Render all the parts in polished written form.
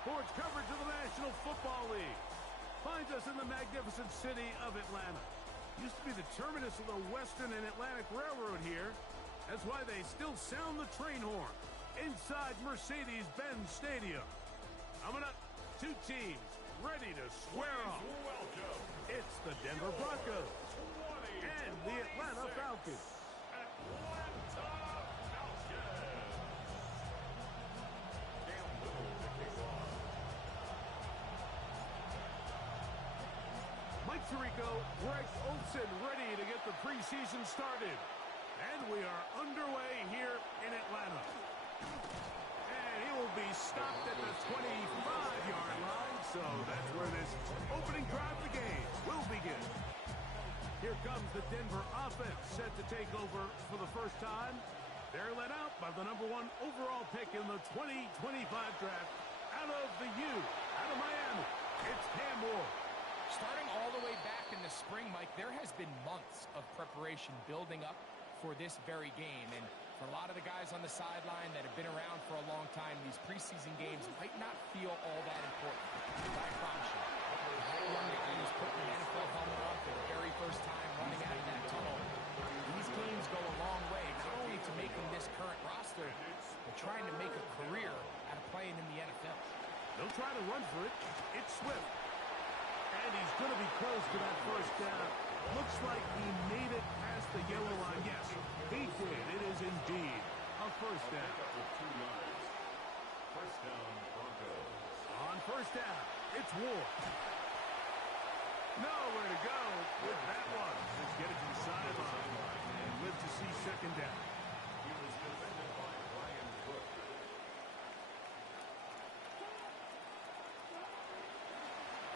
sports coverage of the National Football League finds us in the magnificent city of Atlanta. Used to be the terminus of the Western and Atlantic Railroad here. That's why they still sound the train horn inside Mercedes-Benz Stadium. Coming up, two teams ready to square off. It's the Denver Broncos and the Atlanta Falcons. Mike Tirico, Greg Olsen ready to get the preseason started. And we are underway here in Atlanta. And he will be stopped at the 25-yard line, so that's where this opening drive of the game will begin. Here comes the Denver offense set to take over for the first time. They're led out by the #1 overall pick in the 2025 draft out of the U, out of Miami. It's Cam Moore. Starting all the way back in the spring, Mike, there has been months of preparation building up for this very game. And for a lot of the guys on the sideline that have been around for a long time, these preseason games might not feel all that important. But I promise you, that young guy who's putting an NFL helmet on for the very first time running out of that tunnel, these games go a long way, not only to making this current roster, but trying to make a career out of playing in the NFL. They'll try to run for it. It's Swift. And he's going to be close to that first down. Looks like he made it past the yellow line. Yes, he did. It is indeed a first down. First down, Broncos. On first down, it's Ward. Nowhere to go with that one. Let's get it to the sideline and live to see second down. He was defended by Brian Cook.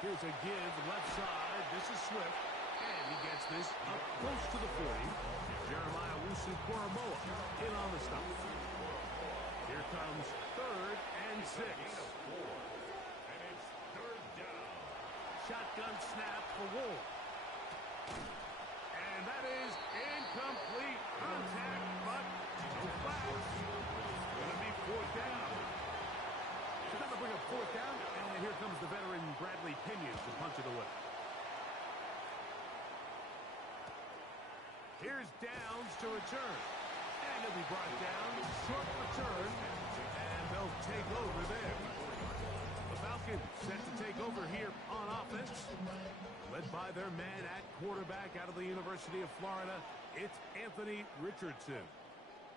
Here's a give left side. This is Swift. And he gets this up close to the 40. Jeremiah Wusu-Koramoah in on the stop. Here comes 3rd and 6. And it's 3rd down. Shotgun snap for Ward. And that is incomplete contact, but no flags. Going to be 4th down. They're going to bring up 4th down, and here comes the veteran Bradley Pinion to punch it away. Here's Downs to return. And he'll be brought down. Short return. And they'll take over there. The Falcons set to take over here on offense. Led by their man at quarterback out of the University of Florida. It's Anthony Richardson.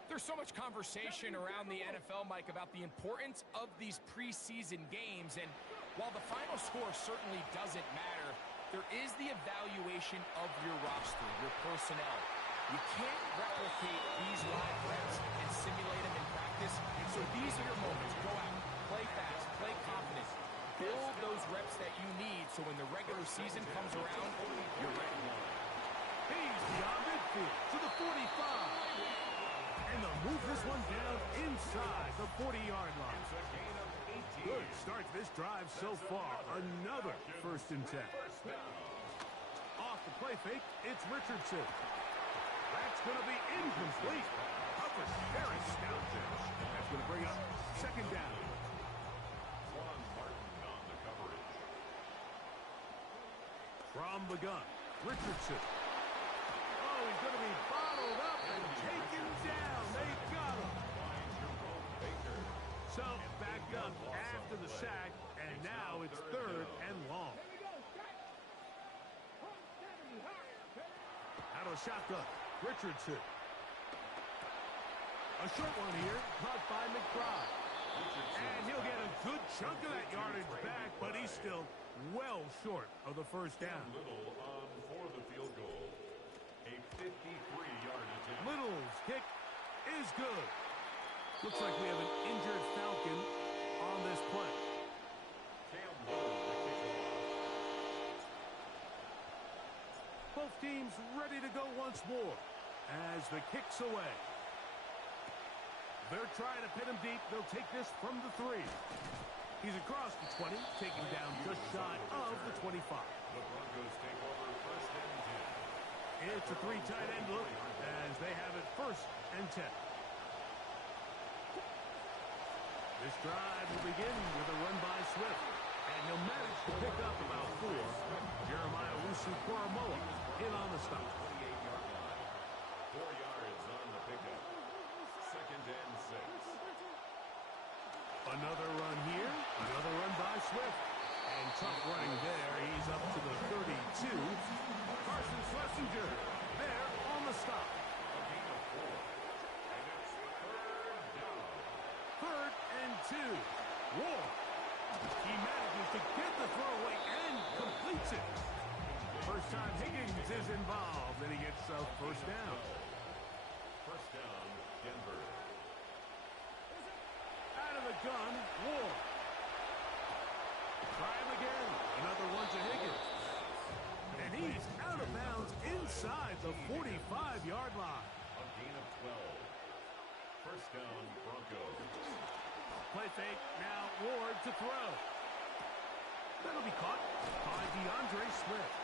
There's so much conversation around the NFL, Mike, about the importance of these preseason games. And while the final score certainly doesn't matter, there is the evaluation of your roster, your personnel. You can't replicate these live reps and simulate them in practice. So these are your moments. Go out, play fast, play confident. Build those reps that you need so when the regular season comes around, you're ready. He's beyond midfield to the 45. And they'll move this one down inside the 40-yard line. Good start to this drive so far. Another 1st and 10. Off the play fake, it's Richardson. That's going to be incomplete. Covers very stout. That's going to bring up 2nd down. Juan Martin on the coverage. From the gun, Richardson. Oh, he's going to be bottled up and taken down. They got him. So back up after the sack, and now it's 3rd and long. Out of shotgun, Richardson. A short one here, caught by McBride. And he'll get a good chunk of that yardage back, but he's still well short of the first down. Little on for the field goal. A 53-yard attempt. Little's kick is good. Looks like we have an injured Falcon on this play. Cam Little to kick off. Both teams ready to go once more as the kick's away. They're trying to pin him deep. They'll take this from the 3. He's across the 20, taken down just shy of the 25. The Broncos take over 1st and 10. It's a 3 tight end look as they have it 1st and 10. This drive will begin with a run by Swift. And he'll manage to pick up about 4. Jeremiah Owusu-Koramoah in on the stop. 28-yard line. 4 yards on the pickup. 2nd and 6. Another run here. Another run by Swift. And tough running there. He's up to the 32. Carson Schlesinger there on the stop. A gain of 4. And it's 3rd down. 3rd and 2. War. He manages to get the throw away and completes it. First time Higgins is involved, and he gets a first down. First down, Denver. Out of the gun, War. Try him again. Another one to Higgins. And he's out of bounds inside the 45-yard line. A gain of 12. First down, Broncos. Play fake, now Ward to throw. That'll be caught by DeAndre Swift.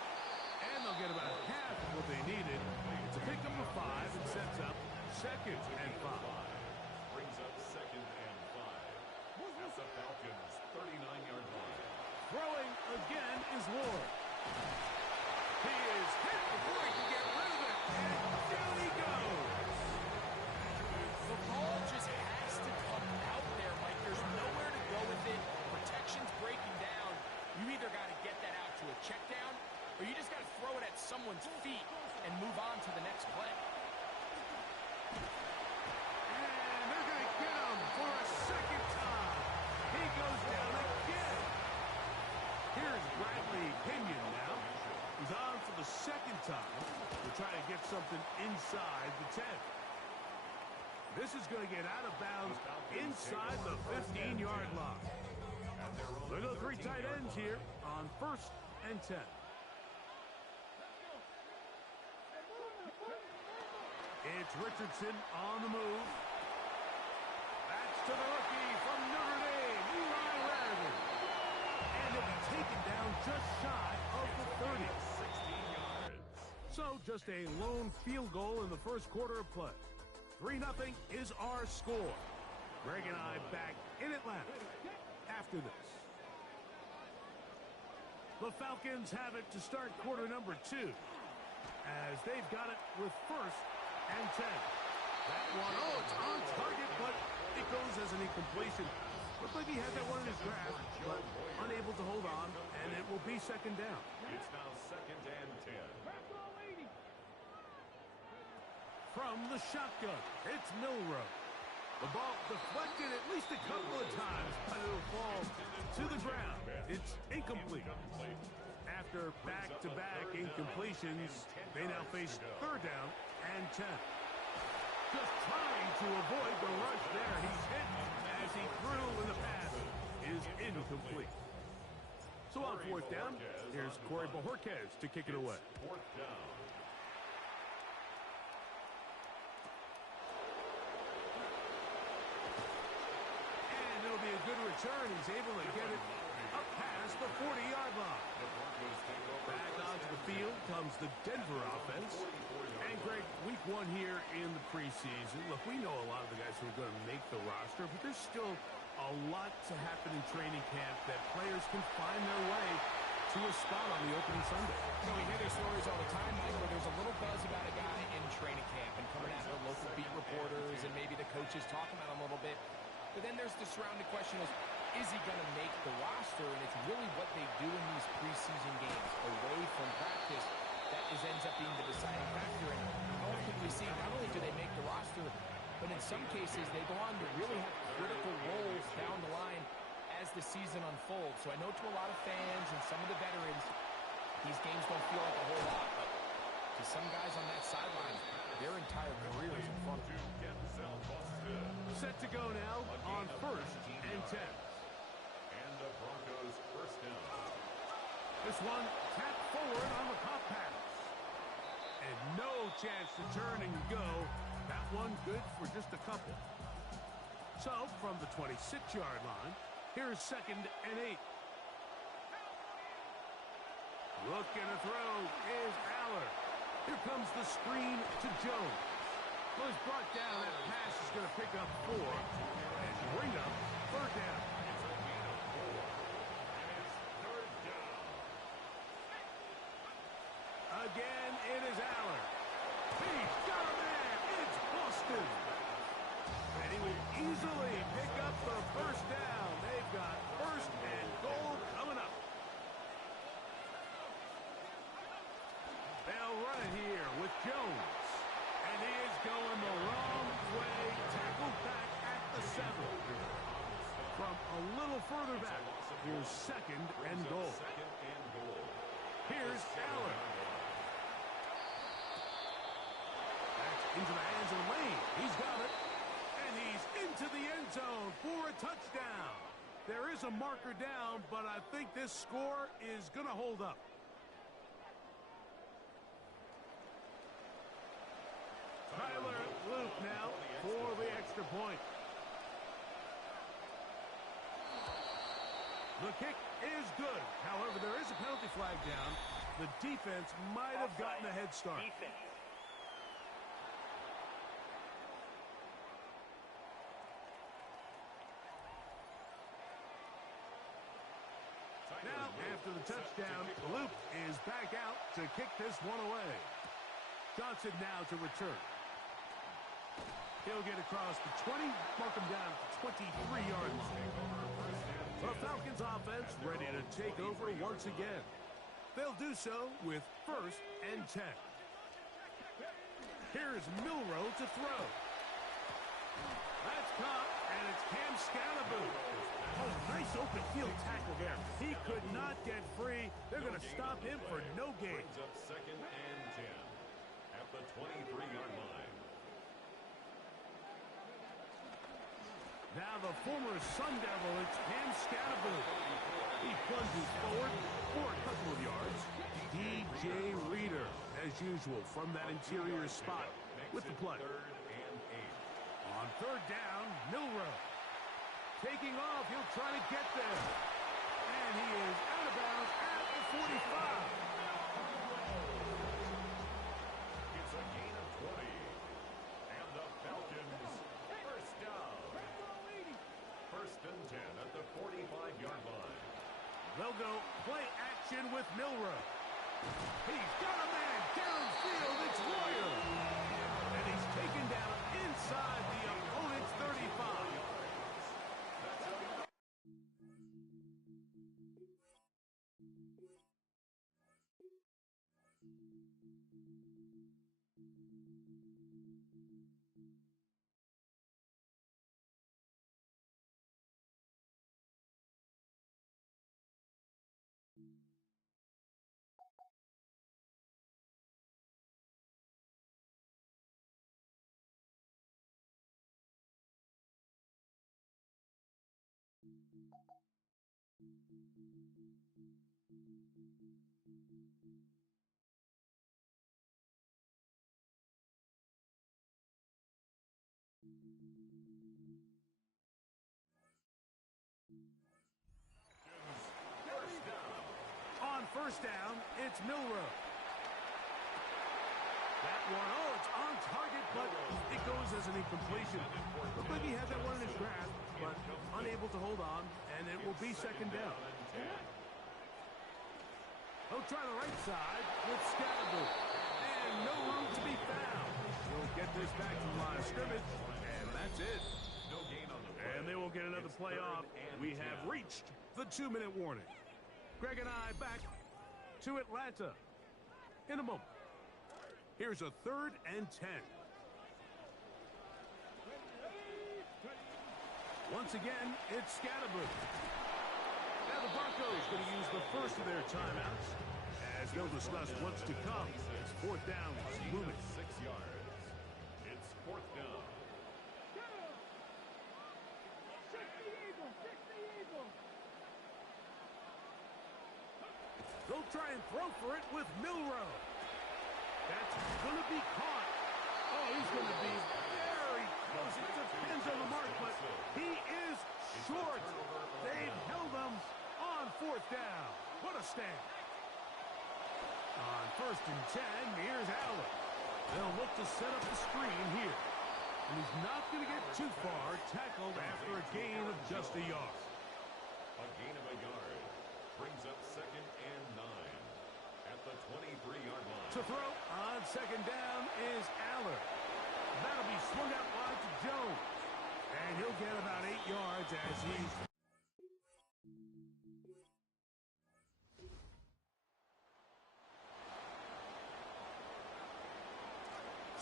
And they'll get about half of what they needed. It's a pickup of 5 and sets up 2nd and 5. Brings up 2nd and 5. At the Falcons' 39-yard line. Throwing again is Ward. He is hit before he can get rid of it. And down he goes. The ball just has to come out there, Mike. There's nowhere to go with it. Protection's breaking down. You either got to get that out to a check down, or you just got to throw it at someone's feet and move on to the next play. And they're going to get him for a 2nd time. He goes down again. Here's Bradley Pinion now. He's on for the 2nd time to try to get something inside the 10. This is going to get out of bounds inside the 15-yard line. Look at the 3 tight ends here on 1st and 10. It's Richardson on the move. That's to the rookie from Notre Dame, Eli Rarigan. And he'll be taken down just shy of the 30. 16 yards. So just a lone field goal in the first quarter of play. 3-0 is our score. Greg and I back in Atlanta after this. The Falcons have it to start quarter number 2, as they've got it with 1st and 10. That one, oh, it's on target, but it goes as an incompletion. Looks like he had that one in his grasp, but unable to hold on, and it will be 2nd down. It's now 2nd and 10. From the shotgun, it's Milrow. The ball deflected at least a couple of times, but it'll fall to the ground. It's incomplete. After back-to-back incompletions, they now face 3rd down and 10. Just trying to avoid the rush there. He's hit as he threw in the pass is incomplete. So on 4th down, here's Corey Bojorquez to kick it away. 4th down. It'll be a good return. He's able to get it up past the 40-yard line. Back onto the field comes the Denver offense. And Greg, week 1 here in the preseason. Look, we know a lot of the guys who are going to make the roster, but there's still a lot to happen in training camp that players can find their way to a spot on the opening Sunday. You know, we hear these stories all the time, Mike, where there's a little buzz about a guy in training camp and coming out of the local beat reporters and maybe the coaches talking about him a little bit. But then there's the surrounding question is he going to make the roster? And it's really what they do in these preseason games away from practice that ends up being the deciding factor. And often we see not only do they make the roster, but in some cases they go on to really have critical roles down the line as the season unfolds. So I know to a lot of fans and some of the veterans, these games don't feel like a whole lot, but to some guys on that sideline, their entire career is in front of them. Set to go now on 1st and 10. And the Broncos' 1st down. This one tapped forward on the pop pass. And no chance to turn and go. That one good for just a couple. So from the 26-yard line, here's 2nd and 8. Looking to throw is Aller. Here comes the screen to Jones. Well, he's brought down. That pass is going to pick up 4 and bring up 3rd down. a little further back. Here's second and goal. Here's Allen. That's into the hands of Lane. He's got it. And he's into the end zone for a touchdown. There is a marker down, but I think this score is going to hold up. Tyler Luke now for the extra point. The kick is good. However, there is a penalty flag down. The defense might have gotten a head start. Now, after the touchdown, Luke is back out to kick this one away. Johnson now to return. He'll get across the 20, mark him down at the 23-yard line. The Falcons offense ready to take over once again. They'll do so with 1st and 10. Here's Milroe to throw. That's caught, and it's Cam Scalaboo. Oh, nice open field tackle there. He could not get free. They're going to stop him for no gain. Brings up 2nd and 10 at the 23-yard line. Now the former Sun Devil, it's Cam Scalaboo. He plunges forward for a couple of yards. DJ Reader, as usual, from that interior spot with the play. 3rd and 8. On 3rd down, Milroe. Taking off, he'll try to get there. And he is out of bounds at the 45. It's a gain of 20. And the Falcons, 1st down. 1st and 10 at the 45-yard line. They'll go play action with Milroe. He's got a man downfield. It's Royer. And he's taken down inside the opponent's 35. On 1st down, it's Milroe. That one, oh, it's on target, but it goes as an incompletion. Looked like he had that one in his grasp, but unable to hold on, and it will be 2nd down. He'll try the right side with Scalaboo, and no room to be found. He'll get this back to the line of scrimmage, and that's it. No gain on the play. And they will get another play off. We have reached the 2-minute warning. Greg and I back to Atlanta in a moment. Here's a 3rd and 10. Once again, it's Scalaboo. Now the Broncos going to use the first of their timeouts as they'll discuss what's to come. It's 4th down. Moving 6 yards. It's 4th down. They'll try and throw for it with Milroe. That's going to be caught. Oh, he's going to be very close. It depends on the mark, but he is short. They've held him on 4th down. What a stand. On 1st and 10, here's Allen. They'll look to set up the screen here. And he's not going to get too far, tackled after a gain of just a yard. A gain of a yard. Brings up 2nd and 9 at the 23-yard line. To throw on 2nd down is Allen. That'll be swung out wide to Jones. And he'll get about 8 yards as he's...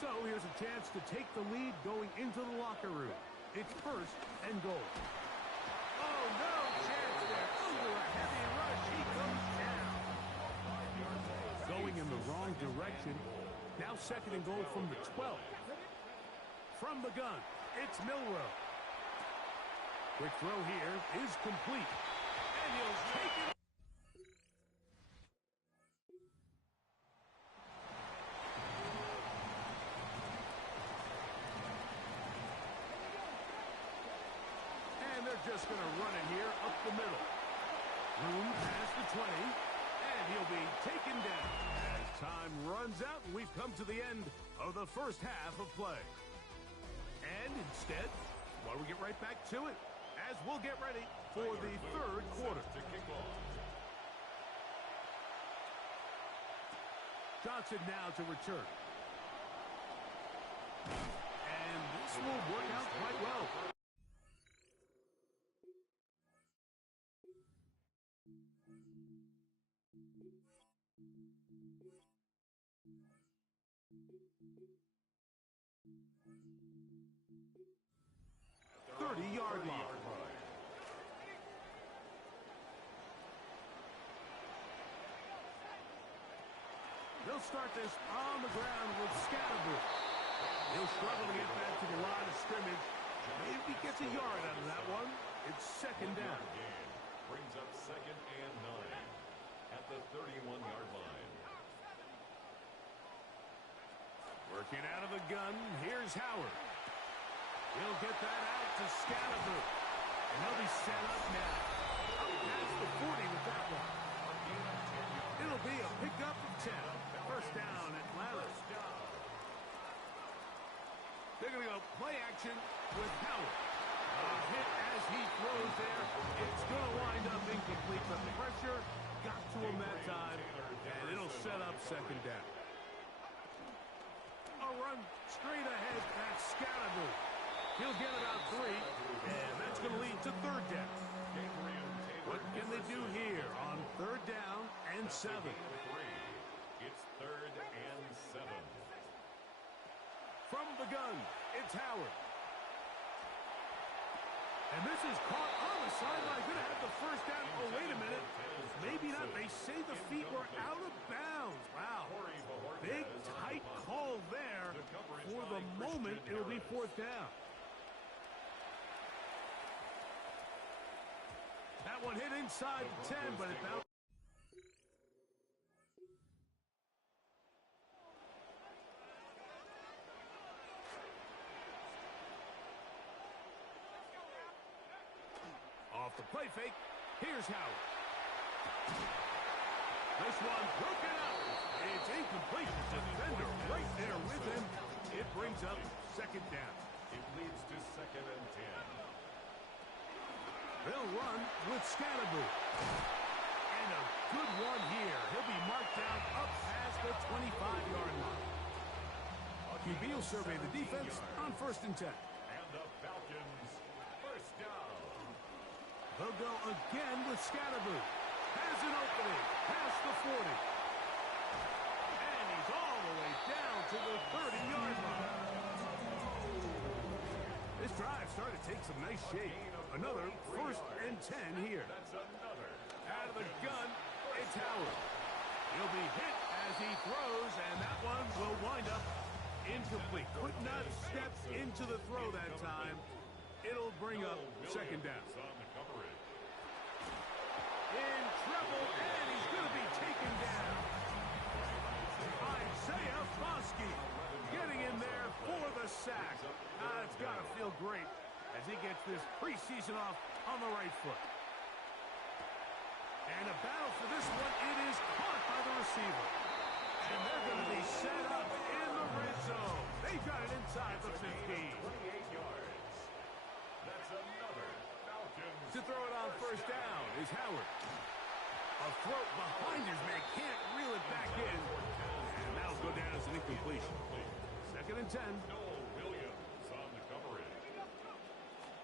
So here's a chance to take the lead going into the locker room. It's 1st and goal. Oh, no! heading in the wrong direction. Now second and goal from the 12. From the gun, it's Milrow. Quick throw here is complete. And he'll take it. And they're just going to run it here up the middle. Room past the 20. And he'll be taken down. As time runs out, we've come to the end of the first half of play. And instead, why don't we get right back to it as we'll get ready for the third quarter. Johnson now to return. And this will work out quite well. Yard line. They'll start this on the ground with Scatterby. He'll struggle to get back to the line of scrimmage. Maybe gets a yard out of that one. It's second down. Brings up second and 9 at the 31-yard line. Working out of the gun, here's Howard. He'll get that out to Scalaboo. And he'll be set up now. Up past the 40 with that one. It'll be a pickup of 10. First down, Atlanta. They're going to go play action with Howard. A hit as he throws there. It's going to wind up incomplete, but the pressure got to him that time. And it'll set up second down. A run straight ahead. That's Scalaboo. He'll get about 3, and that's going to lead to third down. What can they do here on third down and 7? It's third and 7. From the gun, it's Howard. And this is caught on the sideline. Going to have the first down. Oh, wait a minute. Maybe not. They say the feet were out of bounds. Wow. Big, tight call there. For the moment, it'll be fourth down. That one hit inside the 10, but it bounced. Off the play fake, here's Howard. This one broken up. It's incomplete. Defender right there with him. It brings up second down. It leads to second and 10. They'll run with Scalaboo. And a good one here. He'll be marked down up past the 25-yard line. QB will survey the defense on first and 10. And the Falcons first down. They'll go again with Scalaboo. Has an opening past the 40. And he's all the way down to the 30-yard line. This drive started to take some nice shape. Another first and 10 here. That's another. Out of the gun, it's Howard. He'll be hit as he throws, and that one will wind up incomplete. Could not step into the throw that time. It'll bring up second down. In trouble, and he's going to be taken down. Isaiah Foskey getting in there for the sack. It's got to feel great as he gets this preseason off on the right foot. And a battle for this one. It is caught by the receiver. And they're going to be set up in the red zone. They've got it inside the 15. 28 yards. That's another Falcons. To throw it on first down is Howard. A throw behind his man. Can't reel it back in. And that'll go down as an incompletion. Second and 10.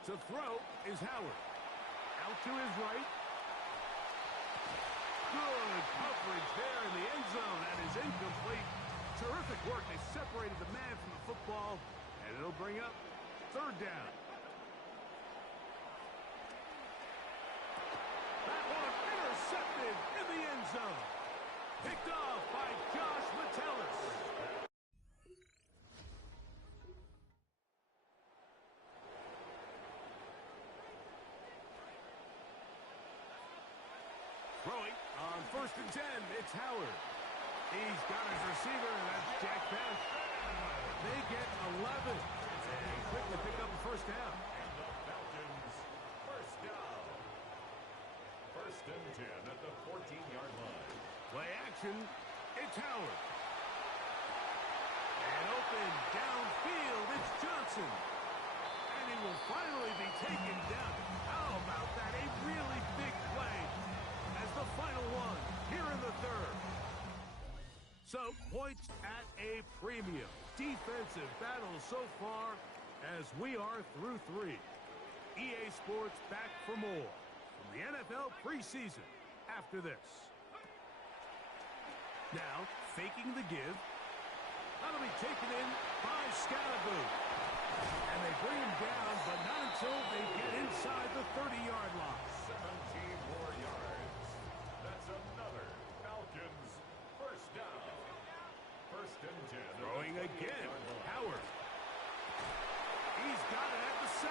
To throw is Howard. Out to his right. Good coverage there in the end zone. That is incomplete. Terrific work. They separated the man from the football, and it'll bring up third down. That one intercepted in the end zone. Picked off by John. first and 10. It's Howard. He's got his receiver, and that's Jack Best. They get 11. And quickly pick up a first down. And the Falcons, first down. First and 10 at the 14-yard line. Play action. It's Howard. And open downfield. It's Johnson. And he will finally be taken down. How about that? A really big play as the final one here in the third. So, points at a premium. Defensive battle so far as we are through 3. EA Sports back for more from the NFL preseason after this. Now, faking the give. That'll be taken in by Scalaboo. And they bring him down, but not until they get inside the 30-yard line. 17 more yards. That's another Falcons first down. First and 10. Throwing again. Howard. He's got it at the 7.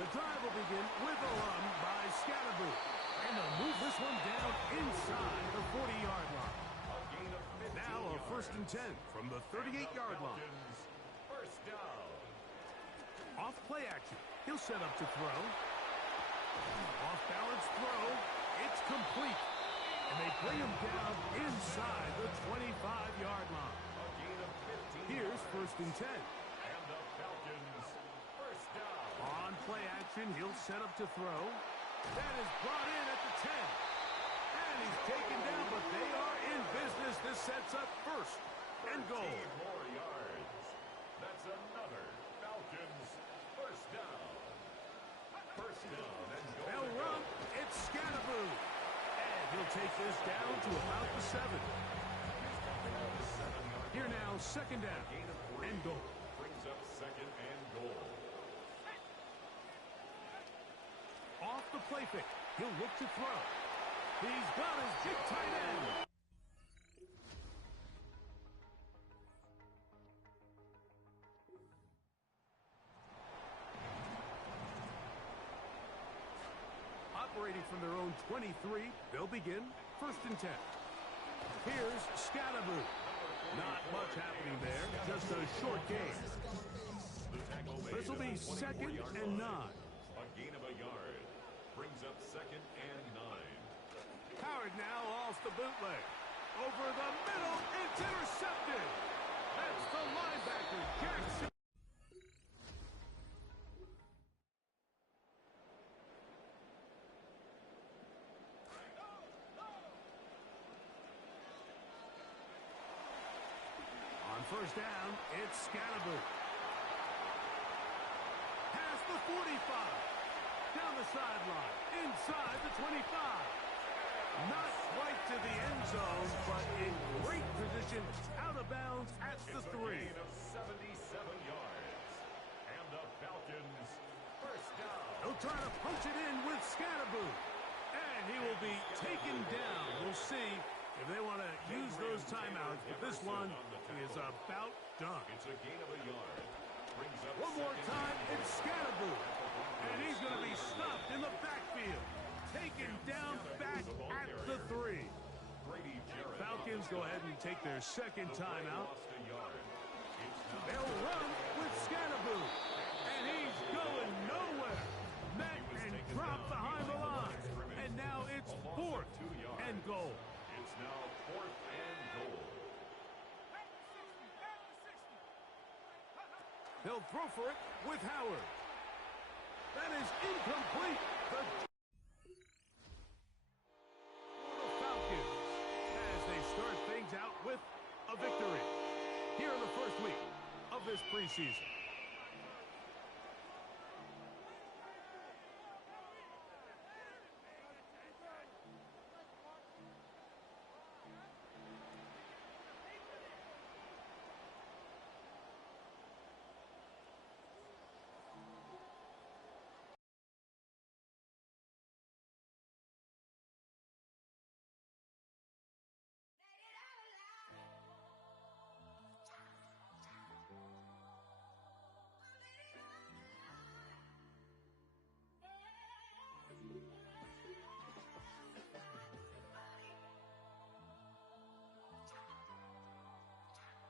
The drive will begin with a run by Scalaboo. And they'll move this one down inside the 40-yard line. Now a first and 10 from the 38-yard line. First down. Off play action. He'll set up to throw. Off balance throw. It's complete. And they bring him down inside the 25-yard line. Here's first and 10. And the Falcons first down. On play action, he'll set up to throw. That is brought in at the 10. And he's taken down, but they are in business. This sets up first and goal. 13 more yards. That's another Falcons first down. First down and goal. They'll run. It's Scalaboo. And he'll take this down to about the 7. Here now, second down and goal. Brings up second and goal. Off the play fake. He'll look to throw. He's got his big tight end. Operating from their own 23, they'll begin first and 10. Here's Scalaboo. Not much happening there, just a short gain. This will be second and 9. A gain of a yard. Brings up second and 9. Howard now off the bootleg. Over the middle, it's intercepted. That's the linebacker, Jackson. On first down, it's Scalaboo. Past the 45. Down the sideline, inside the 25. Not quite to the end zone, but in great position, out of bounds at the 3. Gain of 77 yards. And the Falcons first down. They'll try to punch it in with Scalaboo. And he will be taken down. We'll see if they want to use those timeouts, but this one is about done. It's a gain of a yard. Brings up One more second time, and it's Scalaboo. And he's going to be stopped in the backfield. Taken down back at the 3. Falcons go ahead and take their second timeout. They'll run with Scalaboo. And he's going nowhere. Met and dropped behind the line. And now it's fourth and goal. It's now fourth and goal. They'll throw for it with Howard. That is incomplete. The Falcons as they start things out with a victory here in the first week of this preseason.